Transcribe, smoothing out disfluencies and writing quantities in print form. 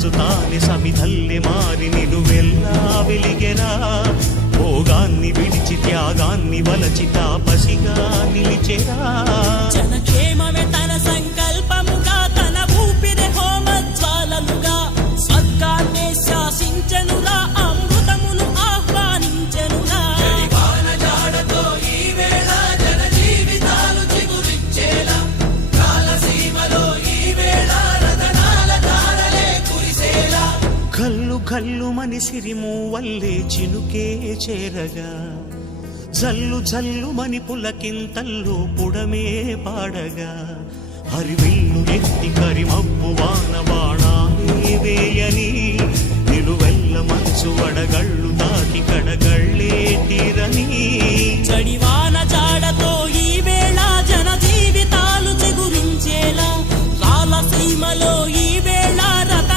రాజు తాని సమిధల్లె మారి నిలువెల్లా వెలిగెరా. భోగాన్ని విడిచి త్యాగాన్ని వలచి తాపసిగా నిలిచెరా. జనక్షేమమే తన సంకల్పముగా, తన ఊపిరి హోమజ్వాలలుగా, స్వర్గాన్నే శాసించెనురా, అమృతమును ఆహ్వానించెనురా. జాడతో ఈ వేళ జన జీవితాలు చిగురించేలా, కాలసీమలో ఈ వేళ రతనాల ధారలే కురిసేలా. కల్లు కల్లు మని సిరిము వల్లే చినుకే చేరగా, జల్లు జల్లు మని పులకింతల్లు పుడమే పాడగా, హరివిల్లు ఎత్తి కరిమబ్బు వాన బాణాలే వేయని, నిలువెల్ల మంచు వడగ